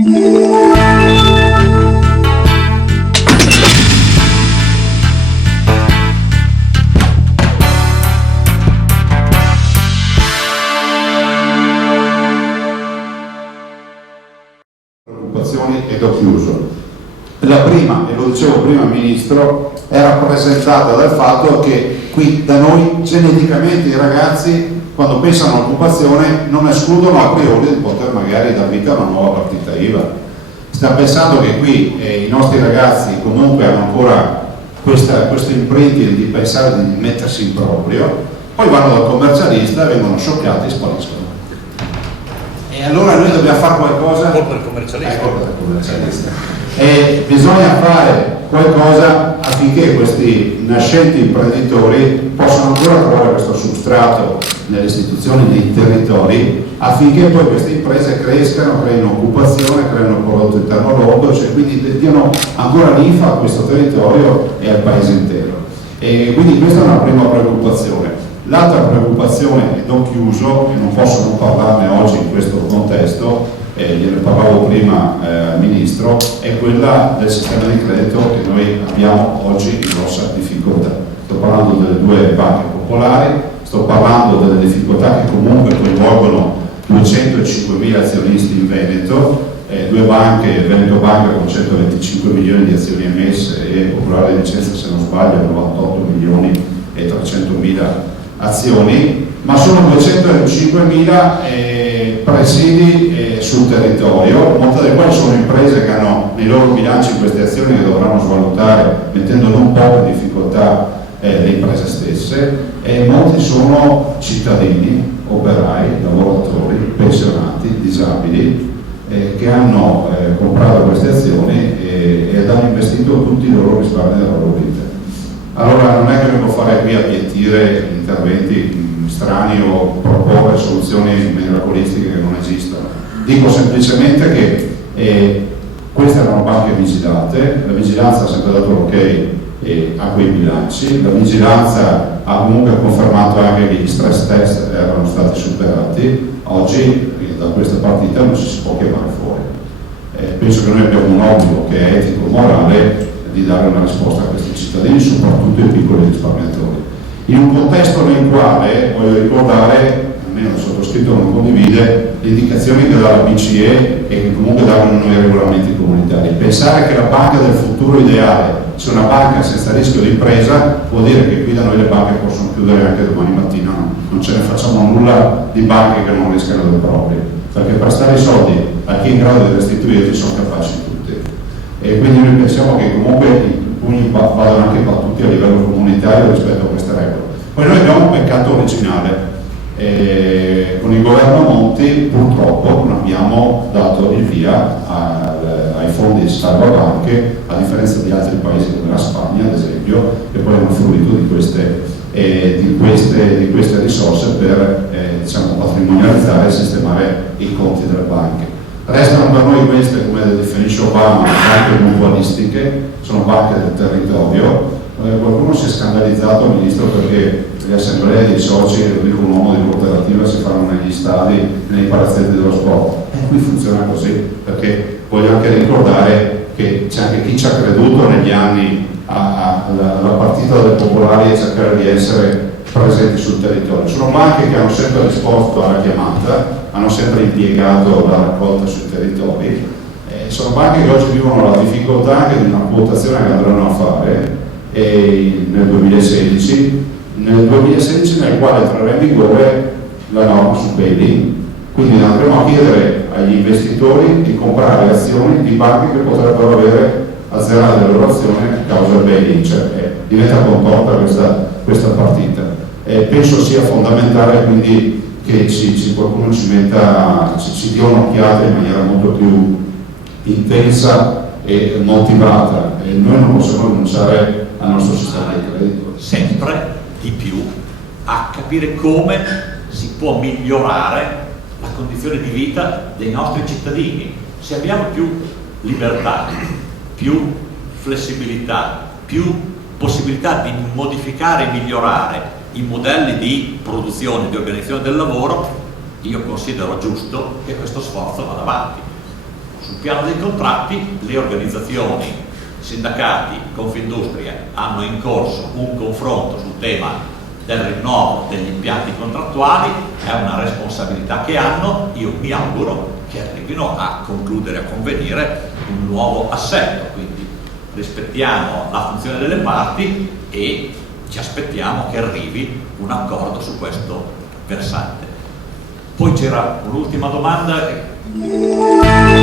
Ed ho chiuso. La prima, e lo dicevo prima al Ministro, è rappresentata dal fatto che qui da noi geneticamente i ragazzi, quando pensano all'occupazione, non escludono a priori di poter magari dar vita a una nuova partita IVA. Stiamo pensando che qui i nostri ragazzi comunque hanno ancora questo imprinting di pensare di mettersi in proprio, poi vanno dal commercialista, vengono scioccati e spariscono. E allora noi dobbiamo fare qualcosa. Colpa del commercialista. Colpa del commercialista. E bisogna fare qualcosa affinché questi nascenti imprenditori possano ancora trovare questo substrato nelle istituzioni, nei territori, affinché poi queste imprese crescano, creino occupazione, creino prodotto interno lordo, cioè quindi diano ancora linfa a questo territorio e al paese intero. E quindi questa è una prima preoccupazione. L'altra preoccupazione, ed ho chiuso, e non posso non parlarne oggi in questo contesto, gliene parlavo prima al Ministro, è quella del sistema di credito che noi abbiamo oggi in grossa difficoltà. Sto parlando delle due banche popolari, sto parlando delle difficoltà che comunque coinvolgono 205.000 azionisti in Veneto, due banche, Veneto Banca con 125 milioni di azioni emesse e Popolare di Vicenza, se non sbaglio, 98 milioni e 300.000 azioni, ma sono 205.000 presidi sul territorio, molte delle quali sono imprese che hanno nei loro bilanci queste azioni che dovranno svalutare, mettendo non poche difficoltà le imprese stesse, e molti sono cittadini, operai, lavoratori, pensionati, disabili, che hanno comprato queste azioni ed hanno investito tutti i loro risparmi della loro vita. Allora non è che devo fare qui avvietire interventi strani o proporre soluzioni miracolistiche che non esistono. Dico semplicemente che queste erano banche vigilate, la vigilanza ha sempre dato l'ok a quei bilanci, la vigilanza ha comunque confermato anche che gli stress test erano stati superati. Oggi da questa partita non si può chiamare fuori. Penso che noi abbiamo un obbligo che è etico-morale di dare una risposta a questi cittadini, soprattutto ai piccoli risparmiatori. In un contesto nel quale, voglio ricordare, almeno il sottoscritto non condivide, le indicazioni che dà la BCE e che comunque danno noi regolamenti comunitari. Pensare che la banca del futuro ideale sia una banca senza rischio di impresa vuol dire che qui da noi le banche possono chiudere anche domani mattina, no? Non ce ne facciamo nulla di banche che non rischiano del proprio, perché prestare i soldi a chi è in grado di restituirli sono capaci tutti. E quindi noi pensiamo che comunque i pugni vadano anche battuti a livello comunitario rispetto a queste regole. Poi noi abbiamo un peccato originale, con il governo Monti purtroppo non abbiamo dato il via ai fondi di salvabanche, a differenza di altri paesi come la Spagna ad esempio, che poi hanno fruito di queste risorse per diciamo, patrimonializzare e sistemare i conti delle banche. Restano per noi queste, come le definisce Obama, banche mutualistiche, sono banche del territorio. Qualcuno si è scandalizzato, Ministro, perché le assemblee dei soci, lo dico un uomo di cooperativa, si fanno negli stadi, nei palazzetti dello sport. E qui funziona così, perché voglio anche ricordare che c'è anche chi ci ha creduto negli anni alla partita delle popolari e cercare di essere presenti sul territorio. Sono banche che hanno sempre risposto alla chiamata, hanno sempre impiegato la raccolta sui territori, sono banche che oggi vivono la difficoltà anche di una quotazione che andranno a fare nel 2016 nel quale entrerà in vigore la norma su bail-in, quindi andremo a chiedere agli investitori di comprare azioni di banche che potrebbero avere azzerate le loro azioni a causa del bail-in, cioè diventa contorta questa partita. Penso sia fondamentale quindi che qualcuno ci dia un'occhiata in maniera molto più intensa e motivata, e noi non possiamo rinunciare al nostro sistema di credito. Sempre di più a capire come si può migliorare la condizione di vita dei nostri cittadini. Se abbiamo più libertà, più flessibilità, più possibilità di modificare e migliorare i modelli di produzione, di organizzazione del lavoro, io considero giusto che questo sforzo vada avanti. Sul piano dei contratti, le organizzazioni, sindacati, Confindustria hanno in corso un confronto sul tema del rinnovo degli impianti contrattuali, è una responsabilità che hanno, io mi auguro che arrivino a concludere, a convenire un nuovo assetto, quindi rispettiamo la funzione delle parti e ci aspettiamo che arrivi un accordo su questo versante. Poi c'era un'ultima domanda.